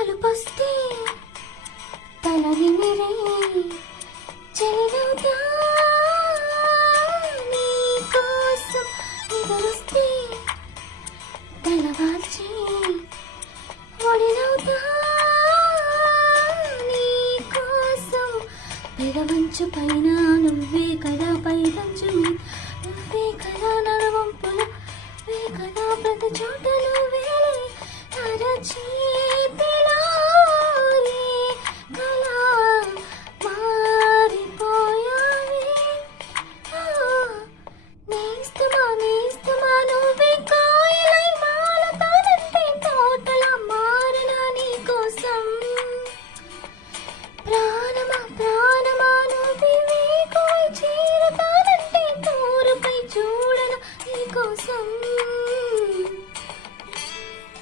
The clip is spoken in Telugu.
తలుపొస్తే తలని నిరే చెలినవుతా నీకోసం నిదరొస్తే తెల్లవార్చి ఒడినవుతా నీకోసం పెదవంచు పైన